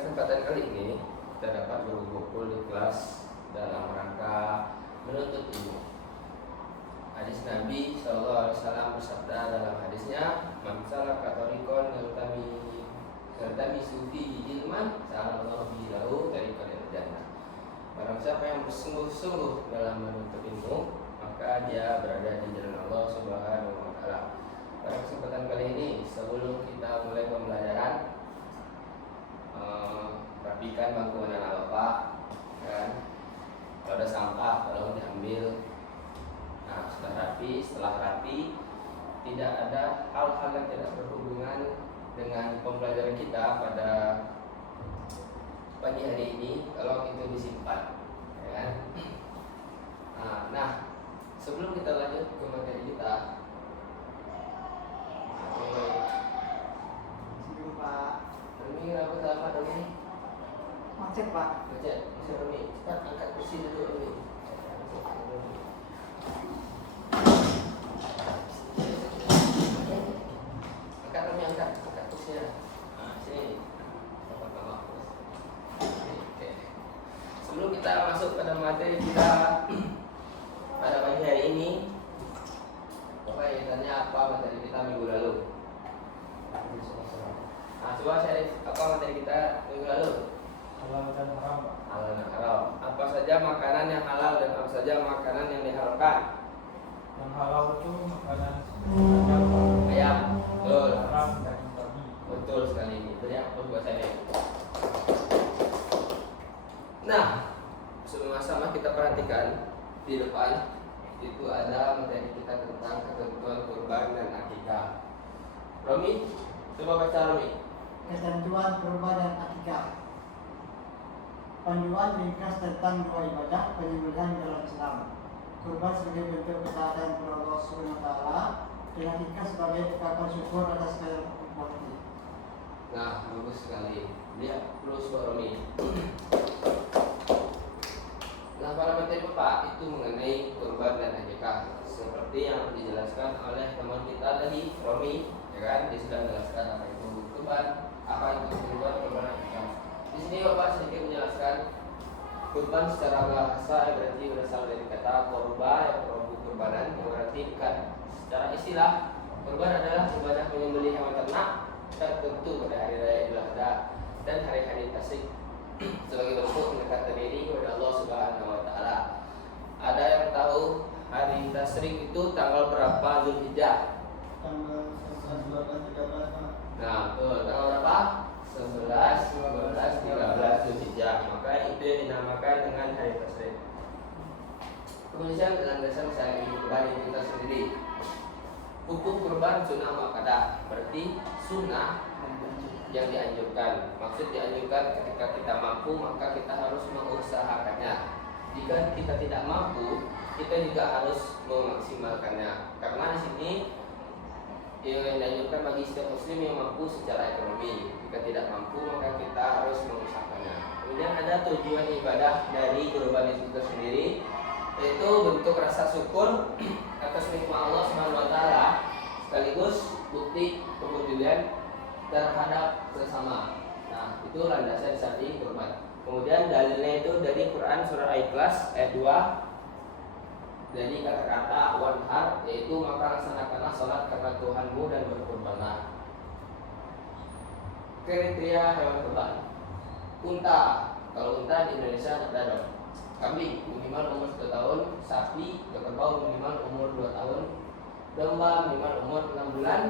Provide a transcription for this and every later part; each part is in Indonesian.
kesempatan kali ini kita dapat berkumpul di kelas dalam rangka menuntut ilmu. Hadis Nabi SAW bersabda dalam hadisnya, "Man salaka tariqan yaltami sufi ilman, salallahu bihi lahu tariqan ilal jannah." Barang siapa yang bersungguh-sungguh dalam menuntut ilmu, maka dia berada di jalan Allah Subhanahu wa taala. Pada kesempatan kali ini, sebelum kita mulai pembelajaran, rapikan bangku anak bapak, kan? Kalau ada sampah tolong diambil. Nah, setelah rapi, tidak ada hal-hal yang tidak berhubungan dengan pembelajaran kita pada pagi hari ini. Kalau itu disimpan, ya kan? Nah, sebelum kita lanjut ke materi kita, Pak. Rumi, rambut apa Rumi? Macet Pak. Macet, bisa Rumi. Cepat angkat kursi dulu Rumi. Angkat Rumi, angkat kursinya. Nah, sini. Oke. Sebelum kita masuk pada materi kita pada pagi hari ini, Bapak ingin tanya apa materi kita minggu lalu? Nah, coba share apa materi kita minggu lalu? Halal dan haram, Pak. Halal dan haram. Apa saja makanan yang halal dan apa saja makanan yang diharamkan? Yang halal itu makanan ayam, Pak. Ayam, betul. Haram daging babi. Betul sekali. Jadi apa buat saya? Nah, sama-sama kita perhatikan di depan itu ada materi kita tentang ketentuan kurban dan akikah. Romi, coba baca Romi. Ketentuan kurban dan akikah. Panduan ringkas tentang dua ibadah penyembelihan dalam Islam. Kurban sebagai bentuk ketaatan kepada Allah Subhanahu wa taala dan akikah sebagai ungkapan syukur atas kehadiran Allah. Nah, bagus sekali. Lihat terus Pak Romi. Nah, pada materi Bapak itu mengenai kurban dan akikah, seperti yang dijelaskan oleh teman kita tadi, Romi, ya kan? Dia sudah menjelaskan apa itu kurban, apa itu kurban akikah. Di sini Bapak sedikit menjelaskan kurban secara bahasa berarti berasal dari kata korba yang kurbanan, yang berarti ikan. Secara istilah, kurban adalah ibadah menyembelih hewan ternak tertentu pada hari raya Idul Adha dan hari-hari tasyrik sebagai bentuk mendekatkan diri kepada Allah Subhanahu wa taala. Ada yang tahu hari tasyrik itu tanggal berapa Zulhijjah? Tanggal 11, 12, 13, Pak. Nah, betul. Tanggal berapa? 11, 12, 13 Zulhijjah. Maka itu yang dinamakan dengan hari tasyrik. Kemudian landasan saya ingin kembali kita sendiri. Hukum kurban sunnah muakkadah, berarti sunnah yang dianjurkan. Maksud dianjurkan ketika kita mampu maka kita harus mengusahakannya. Jika kita tidak mampu, kita juga harus memaksimalkannya. Karena di sini yang dianjurkan bagi setiap muslim yang mampu secara ekonomi. Jika tidak mampu maka kita harus mengusahakannya. Kemudian ada tujuan ibadah dari kurban itu sendiri, yaitu bentuk rasa syukur atas nikmat Allah Subhanahu wa taala sekaligus bukti kepedulian terhadap sesama. Nah, itu landasan syar'i kurban. Kemudian dalilnya itu dari Quran surah Al-Ikhlas ayat 2. Dari kata-kata wanhar, yaitu maka laksanakanlah salat karena Tuhanmu dan berkurbanlah. Kriteria hewan kurban. Unta, kalau unta di Indonesia ada dong. Kambing minimal umur 1 tahun, sapi atau kerbau minimal umur 2 tahun, domba minimal umur 6 bulan,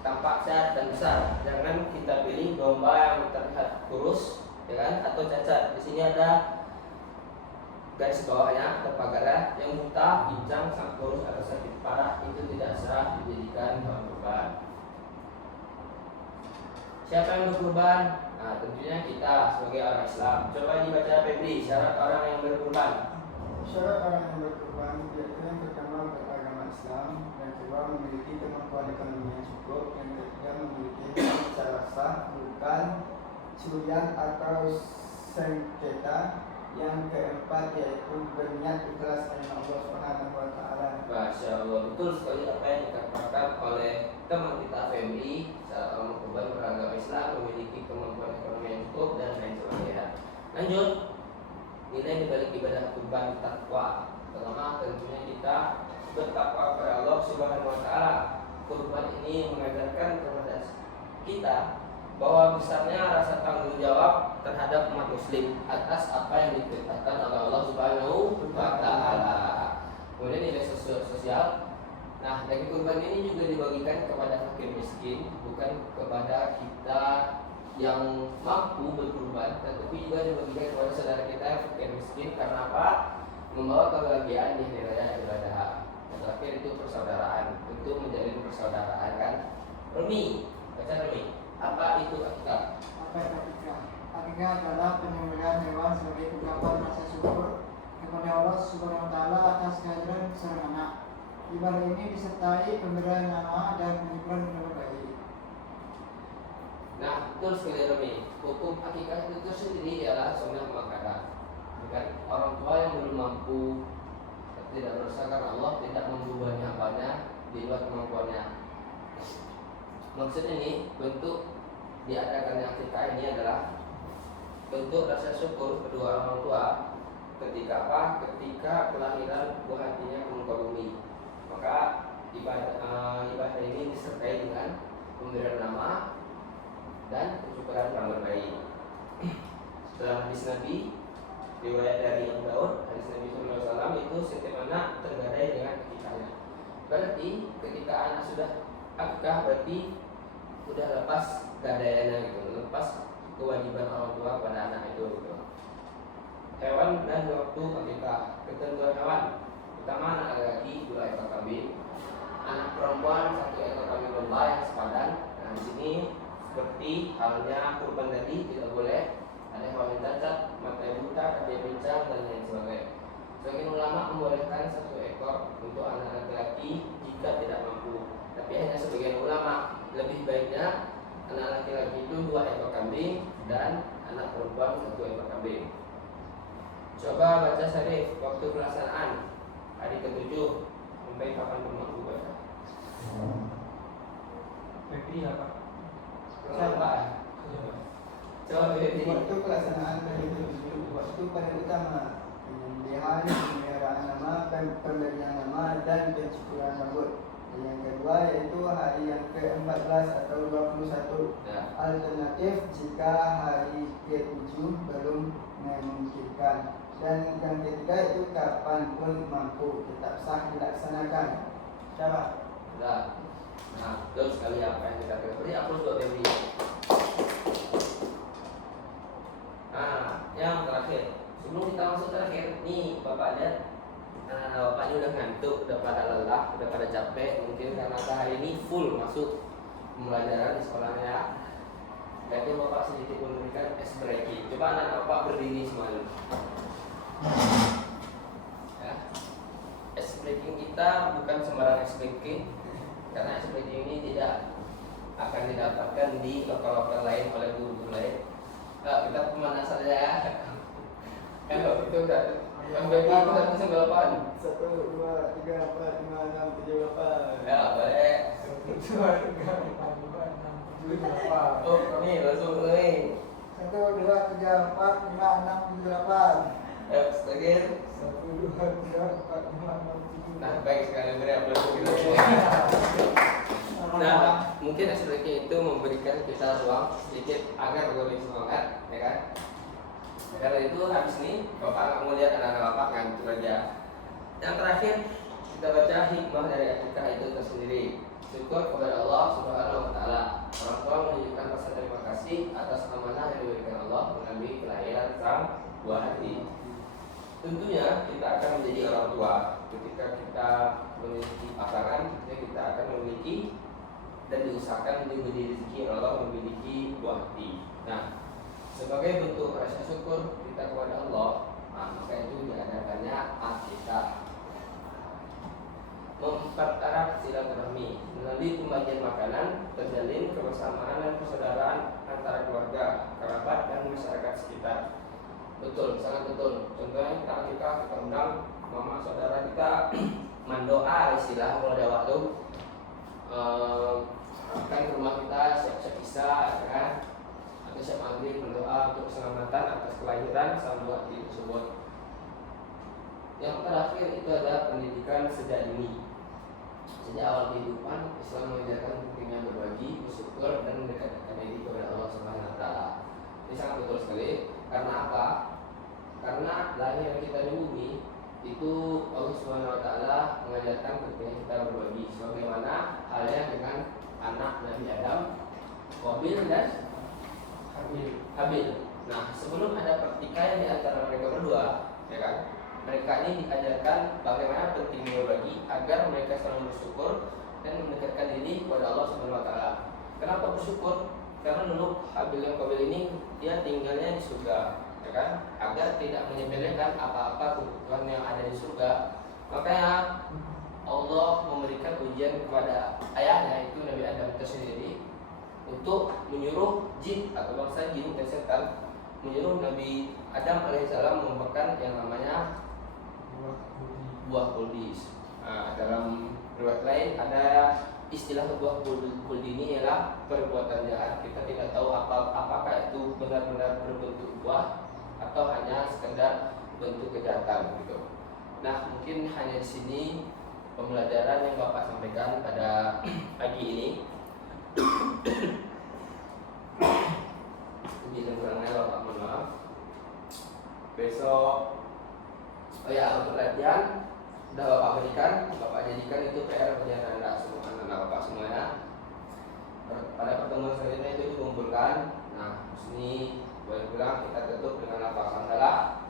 tampak sehat dan besar. Jangan kita pilih domba yang terlihat kurus, ya kan, atau cacat. Di sini ada garis bawahnya atau pagarnya yang buta, pincang, sangat kurus atau sakit parah, itu tidak sah dijadikan hewan kurban. Siapa yang berkurban? Nah, tentunya kita sebagai orang Islam. Coba dibaca Febri, syarat orang yang berkurban. Syarat orang yang berkurban yaitu yang pertama beragama Islam, yang kedua memiliki kemampuan ekonomi yang cukup, yang ketiga memiliki secara sah, bukan curian atau sengketa, yang keempat yaitu berniat ikhlas karena Allah Subhanahu wa taala. Masya Allah, betul sekali apa yang dikatakan oleh teman kita Febri. Saat orang berkurban beragama Islam, memiliki kemampuan ekonomi yang cukup, Lanjut, nilai dibalik ibadah kurban takwa. Pertama, tentunya kita bertakwa kepada Allah Subhanahu wa taala. Kurban ini mengajarkan kepada kita bahwa besarnya rasa tanggung jawab terhadap umat muslim atas apa yang diperintahkan oleh Allah Subhanahu wa taala. Kemudian nilai sosial. Nah, daging kurban ini juga dibagikan kepada fakir miskin, bukan kepada kita yang mampu berkurban, tetapi juga dibagikan kepada saudara kita yang fakir miskin. Karena apa? Membawa kebahagiaan di hari raya Idul Adha. Yang terakhir itu persaudaraan, untuk menjalin persaudaraan kan. Rumi, baca Rumi. Apa itu akikah? Apa itu akikah? Akikah adalah penyembelihan hewan sebagai ungkapan rasa syukur kepada Allah Subhanahu wa taala atas kehadiran seorang anak. Ibadah ini disertai pemberian nama dan penyebutan nama bayi. Nah, betul sekali Rumi. Hukum akikah itu sendiri ialah sunnah muakkadah. Bukan orang tua yang belum mampu, tidak berdosa karena Allah tidak membebani hambanya di luar kemampuannya. Maksud ini, bentuk diadakannya akikah ini adalah bentuk rasa syukur kedua orang tua ketika apa? Ketika kelahiran buah hatinya ke muka bumi. Maka ibadah ini disertai dengan pemberian nama dan kesyukuran kabar baik. Setelah hadis Nabi riwayat dari Abu Daud, hadis Nabi SAW itu setiap anak tergadai dengan akikahnya. Berarti ketika anak sudah akikah berarti sudah lepas gadaiannya gitu, lepas kewajiban orang tua pada anak itu gitu. Hewan dan waktu akikah. Ketentuan hewan pertama, anak laki-laki 2 ekor kambing, anak perempuan 1 ekor kambing domba yang sepadan. Nah, di sini seperti halnya kurban tadi, tidak boleh ada hewan yang cacat, mata yang buta, kaki yang pincang dan lain sebagainya. Sebagian ulama membolehkan 1 ekor untuk anak laki-laki jika tidak mampu. Tapi hanya sebagian ulama, lebih baiknya anak laki-laki itu 2 ekor kambing dan anak perempuan 1 ekor kambing. Coba baca syarif waktu pelaksanaan hari ke-7 sampai kapan mampu baca. Tapi apa? Kenapa? Coba Waktu pelaksanaan hari ke-7, waktu paling utama penyembelihan, pemeliharaan nama, pemberian nama dan pencukuran rambut. Yang kedua yaitu hari yang ke-14 atau 21. Ya. Alternatif jika hari ke-7 belum memungkinkan. Dan yang ketiga itu kapanpun mampu, tetap sah dilaksanakan. Siapa? Sudah. Nah, betul sekali apa yang kita beri. Aku buat Dewi. Nah, yang terakhir, sebelum kita masuk terakhir, nih Bapak lihat, anak-anak Bapak ini udah ngantuk, udah pada lelah, udah pada capek. Mungkin karena hari ini full masuk pembelajaran di sekolahnya. Jadi Bapak sedikit memberikan ice breaking. Coba anak Bapak berdiri semuanya. Ya. Ice breaking kita bukan sembarang ice breaking, karena ice breaking ini tidak akan didapatkan di lokal-lokal lain oleh guru-guru lain. Nah, kita pemanasan saja ya. Kan waktu itu udah MBB itu 198. 1, 2, 3, 4, 5, 6, 7, 8. Ya, boleh. 1, 2, 3, 4, 5, 6, 7, 8. Oh, nih langsung nih. 1, 2, 3, 4, 5, 6, 7, 8. Ya, sedikit. 1, 2, 3, 4, 5, 6, 7. Nah, baik sekali beri aplaus kita semua. Nah, mungkin SPK itu memberikan kita ruang sedikit agar lebih semangat, ya kan? Karena itu habis ini Bapak nggak mau lihat anak-anak Bapak ngantuk aja. Yang terakhir kita baca hikmah dari akikah itu tersendiri. Syukur kepada Allah Subhanahu wa taala. Orang tua menunjukkan rasa terima kasih atas amanah yang diberikan Allah melalui kelahiran sang buah hati. Tentunya kita akan menjadi orang tua ketika kita memiliki pasangan, kita akan memiliki dan diusahakan diberi rezeki Allah memiliki buah hati. Nah, sebagai bentuk rasa syukur kita kepada Allah, maka itu diadakannya akikah. Mempererat silaturahmi melalui pembagian makanan, terjalin kebersamaan dan persaudaraan antara keluarga, kerabat dan masyarakat sekitar. Betul, sangat betul. Contohnya kita akikah, kita undang mama saudara kita mendoa istilah kalau ada waktu. Kan ke rumah kita siap-siap bisa, kan? atau siap maghrib berdoa untuk keselamatan atas kelahiran sang buah hati tersebut. Yang terakhir itu adalah pendidikan sejak dini. Sejak awal kehidupan, Islam mengajarkan pentingnya berbagi, bersyukur, dan mendekatkan diri kepada Allah Subhanahu Wa Taala. Ini sangat betul sekali. Karena apa? Karena lahir kita di bumi itu Allah Subhanahu Wa Taala mengajarkan pentingnya kita berbagi. Sebagaimana halnya dengan anak Nabi Adam, Qabil dan Habil. Nah, sebelum ada pertikaian di antara mereka berdua, ya kan? Mereka ini diajarkan bagaimana pentingnya berbagi agar mereka selalu bersyukur dan mendekatkan diri kepada Allah Subhanahu Wa Taala. Kenapa bersyukur? Karena dulu Habil dan Qabil ini dia tinggalnya di surga, ya kan? Agar tidak menyepelekan apa-apa kebutuhan yang ada di surga. Makanya Allah memberikan ujian kepada ayahnya itu Nabi Adam itu sendiri untuk menyuruh jin atau bangsa jin dan setan menyuruh Nabi Adam alaihissalam memakan yang namanya buah kuldis. Nah, dalam riwayat lain ada istilah buah kuldi ini ialah perbuatan jahat. Kita tidak tahu apakah itu benar-benar berbentuk buah atau hanya sekedar bentuk kejahatan gitu. Nah, mungkin hanya di sini pembelajaran yang Bapak sampaikan pada pagi ini. Lebih dan kurangnya Bapak mohon maaf. Besok untuk latihan sudah Bapak berikan, Bapak jadikan itu PR bagi anak-anak Bapak semuanya. Pada pertemuan selanjutnya itu dikumpulkan. Nah, di sini boleh bilang kita tutup dengan lafaz hamdalah.